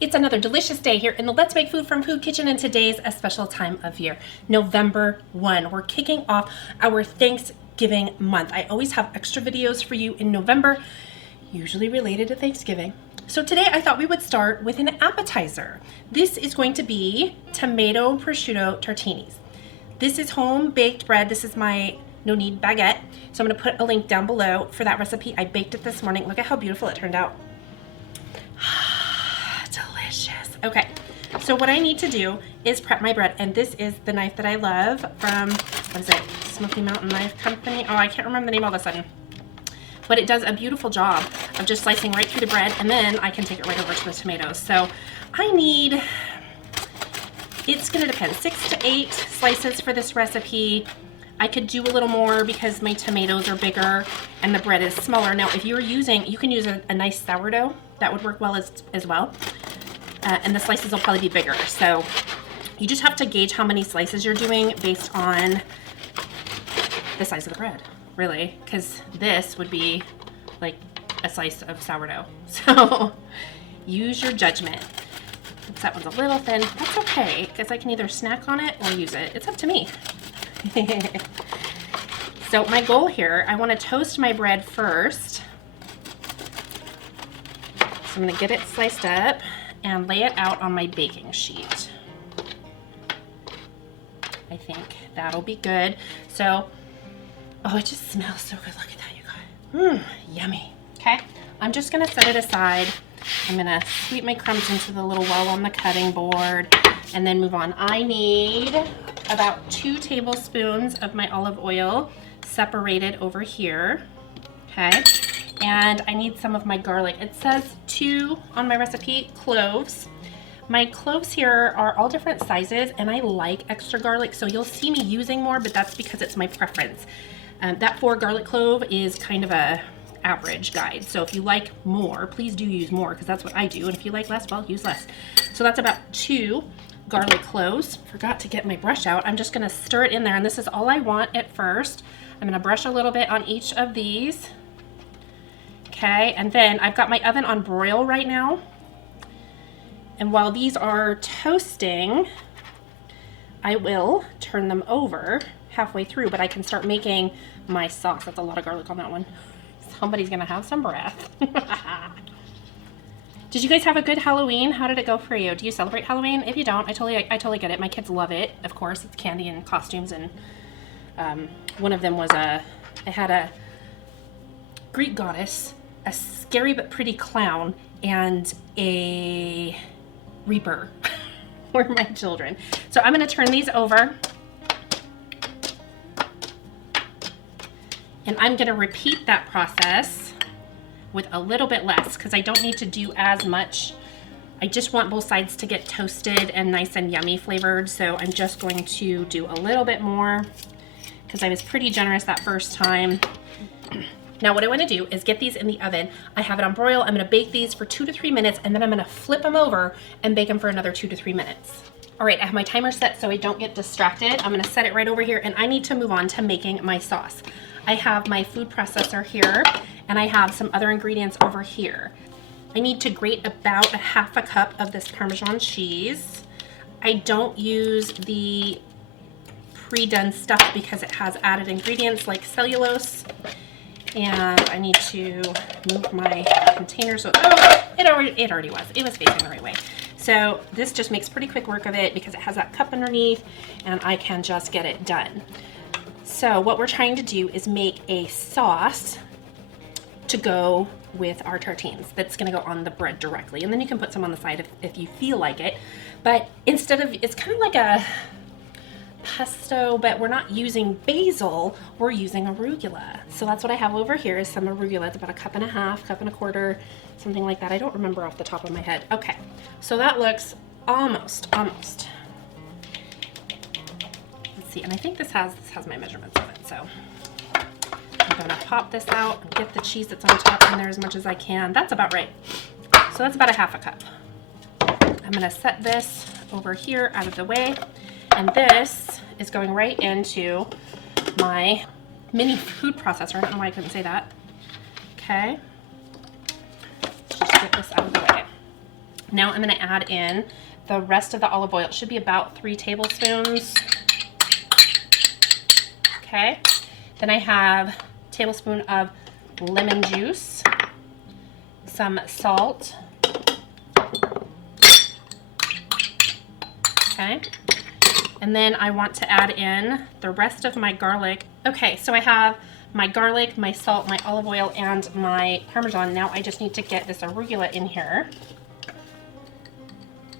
It's another delicious day here in the Let's Make Food from Food Kitchen, and today's a special time of year, November 1. We're kicking off our Thanksgiving month. I always have extra videos for you in November, usually related to Thanksgiving. So today I thought we would start with an appetizer. This is going to be tomato prosciutto tartinis. This is home baked bread. This is my no-knead baguette. So I'm going to put a link down below for that recipe. I baked it this morning. Look at how beautiful it turned out. Delicious. Okay, so what I need to do is prep my bread, and this is the knife that I love from, what is it, Smoky Mountain Knife Company? Oh, I can't remember the name all of a sudden. But it does a beautiful job of just slicing right through the bread, and then I can take it right over to the tomatoes. So I need, it's gonna depend, 6 to 8 slices for this recipe. I could do a little more because my tomatoes are bigger and the bread is smaller. Now, if you're using, you can use a nice sourdough. That would work well as well. And the slices will probably be bigger. So you just have to gauge how many slices you're doing based on the size of the bread, really. Because this would be like a slice of sourdough. So use your judgment. Since that one's a little thin, that's okay, because I can either snack on it or use it. It's up to me. So my goal here, I want to toast my bread first. So I'm going to get it sliced up and lay it out on my baking sheet. I think that'll be good. So, oh, it just smells so good. Look at that, you guys. Yummy. Okay, I'm just going to set it aside. I'm going to sweep my crumbs into the little well on the cutting board and then move on. I need about 2 tablespoons of my olive oil separated over here. Okay. And I need some of my garlic. It says 2 on my recipe cloves. My cloves here are all different sizes, and I like extra garlic, so you'll see me using more, but that's because it's my preference. That 4 garlic clove is kind of a average guide. So if you like more, please do use more, because that's what I do. And if you like less, well, use less. So that's about 2 garlic cloves. Forgot to get my brush out. I'm just gonna stir it in there, and this is all I want at first. I'm gonna brush a little bit on each of these. Okay, and then I've got my oven on broil right now. And while these are toasting, I will turn them over halfway through, but I can start making my sauce. That's a lot of garlic on that one. Somebody's gonna have some breath. Did you guys have a good Halloween? How did it go for you? Do you celebrate Halloween? If you don't, I totally get it. My kids love it. Of course, it's candy and costumes, and one of them was I had a Greek goddess, a scary but pretty clown, and a reaper were my children. So I'm gonna turn these over, and I'm gonna repeat that process with a little bit less, because I don't need to do as much. I just want both sides to get toasted and nice and yummy flavored, so I'm just going to do a little bit more because I was pretty generous that first time. Now what I want to do is get these in the oven. I have it on broil. I'm going to bake these for 2 to 3 minutes, and then I'm going to flip them over and bake them for another 2 to 3 minutes. All right, I have my timer set so I don't get distracted. I'm going to set it right over here, and I need to move on to making my sauce. I have my food processor here, and I have some other ingredients over here. I need to grate about 1/2 cup of this Parmesan cheese. I don't use the pre-done stuff because it has added ingredients like cellulose. And I need to move my container so, oh, it already was. It was facing the right way. So this just makes pretty quick work of it because it has that cup underneath, and I can just get it done. So what we're trying to do is make a sauce to go with our tartines that's gonna go on the bread directly. And then you can put some on the side if you feel like it. But instead of, it's kind of like a pesto, but we're not using basil, we're using arugula. So that's what I have over here is some arugula. It's about 1.5 cups, 1.25 cups, something like that. I don't remember off the top of my head. Okay, so that looks almost. Let's see, and I think this has my measurements of it. So I'm gonna pop this out and get the cheese that's on top in there as much as I can. That's about right. So that's about 1/2 cup. I'm gonna set this over here out of the way. And this is going right into my mini food processor. I don't know why I couldn't say that. Okay. Just get this out of the way. Now I'm going to add in the rest of the olive oil. It should be about 3 tablespoons. Okay. Then I have a tablespoon of lemon juice, some salt. Okay. And then I want to add in the rest of my garlic. Okay, so I have my garlic, my salt, my olive oil, and my Parmesan. Now I just need to get this arugula in here.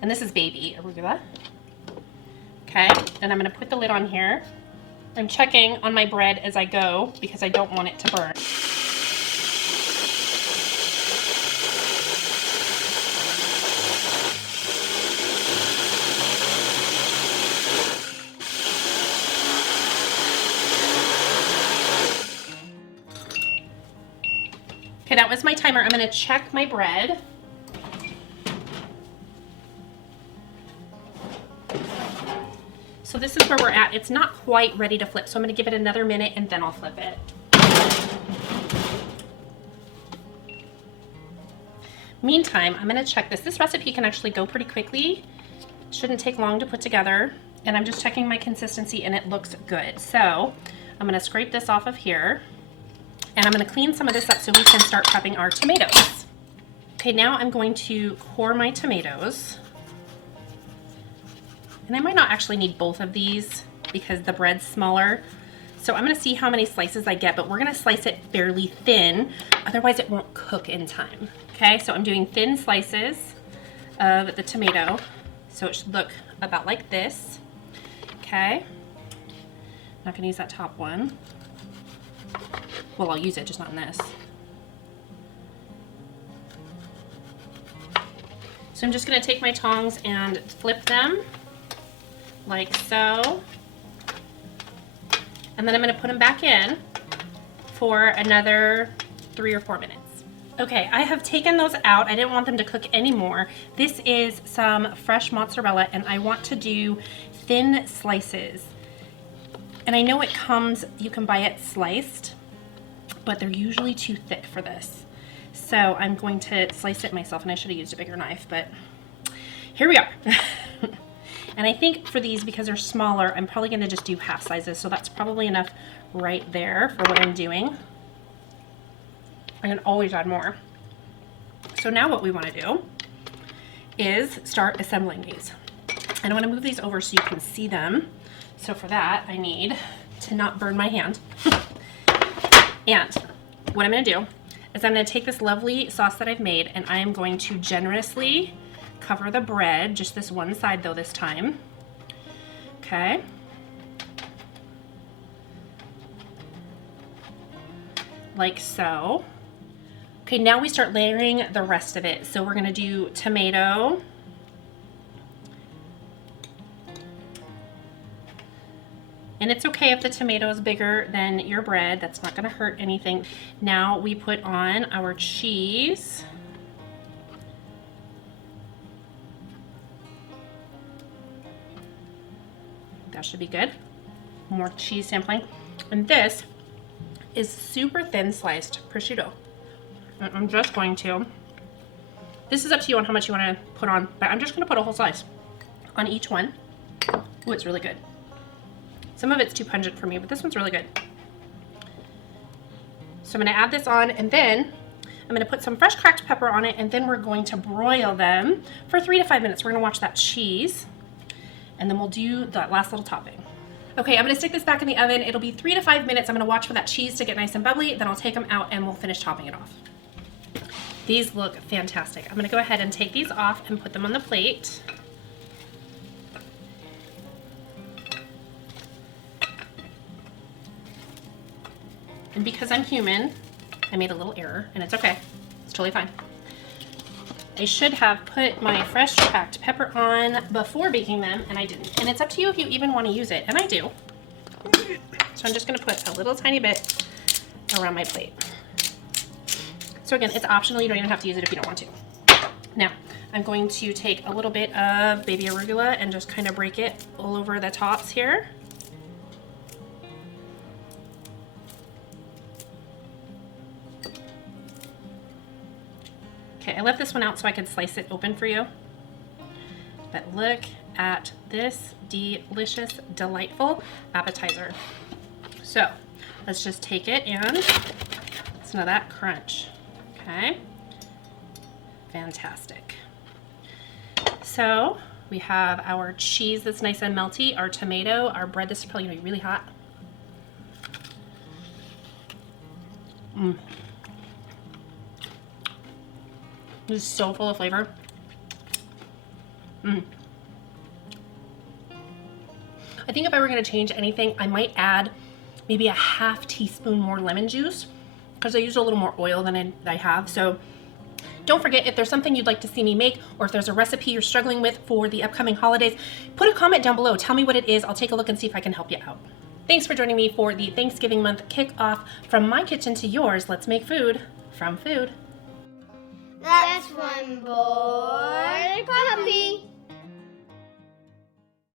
And this is baby arugula. Okay, and I'm gonna put the lid on here. I'm checking on my bread as I go because I don't want it to burn. Okay, that was my timer. I'm gonna check my bread. So this is where we're at. It's not quite ready to flip, so I'm gonna give it another minute and then I'll flip it. Meantime, I'm gonna check this. This recipe can actually go pretty quickly. Shouldn't take long to put together. And I'm just checking my consistency and it looks good. So I'm gonna scrape this off of here and I'm gonna clean some of this up so we can start prepping our tomatoes. Okay, now I'm going to core my tomatoes. And I might not actually need both of these because the bread's smaller. So I'm gonna see how many slices I get, but we're gonna slice it fairly thin, otherwise it won't cook in time. Okay, so I'm doing thin slices of the tomato. So it should look about like this. Okay, not gonna use that top one. Well, I'll use it, just not in this. So I'm just gonna take my tongs and flip them like so. And then I'm gonna put them back in for another 3 or 4 minutes. Okay, I have taken those out. I didn't want them to cook anymore. This is some fresh mozzarella and I want to do thin slices. And I know it comes, you can buy it sliced, but they're usually too thick for this. So I'm going to slice it myself, and I should have used a bigger knife, but here we are. And I think for these, because they're smaller, I'm probably gonna just do half sizes. So that's probably enough right there for what I'm doing. I can always add more. So now what we wanna do is start assembling these. And I wanna move these over so you can see them. So for that, I need to not burn my hand. And what I'm gonna do is I'm gonna take this lovely sauce that I've made and I am going to generously cover the bread, just this one side though this time. Okay. Like so. Okay, now we start layering the rest of it. So we're gonna do tomato. And it's okay if the tomato is bigger than your bread. That's not gonna hurt anything. Now we put on our cheese. That should be good. More cheese sampling. And this is super thin sliced prosciutto. And I'm just going to, this is up to you on how much you wanna put on, but I'm just gonna put a whole slice on each one. Ooh, it's really good. Some of it's too pungent for me, but this one's really good. So I'm gonna add this on and then I'm gonna put some fresh cracked pepper on it and then we're going to broil them for 3 to 5 minutes. We're gonna watch that cheese and then we'll do that last little topping. Okay, I'm gonna stick this back in the oven. It'll be 3 to 5 minutes. I'm gonna watch for that cheese to get nice and bubbly, then I'll take them out and we'll finish topping it off. These look fantastic. I'm gonna go ahead and take these off and put them on the plate. And because I'm human, I made a little error, and it's okay. It's totally fine. I should have put my fresh cracked pepper on before baking them, and I didn't. And it's up to you if you even want to use it, and I do. So I'm just gonna put a little tiny bit around my plate. So again, it's optional. You don't even have to use it if you don't want to. Now, I'm going to take a little bit of baby arugula and just kind of break it all over the tops here. Okay, I left this one out so I could slice it open for you. But look at this delicious, delightful appetizer. So let's just take it and listen to that crunch. Okay, fantastic. So we have our cheese that's nice and melty, our tomato, our bread. This is probably gonna be really hot. This is so full of flavor. I think if I were gonna change anything, I might add maybe a half teaspoon more lemon juice because I used a little more oil than I have. So don't forget, if there's something you'd like to see me make, or if there's a recipe you're struggling with for the upcoming holidays, put a comment down below. Tell me what it is. I'll take a look and see if I can help you out. Thanks for joining me for the Thanksgiving month kickoff. From my kitchen to yours, let's make food from food. That's one boy.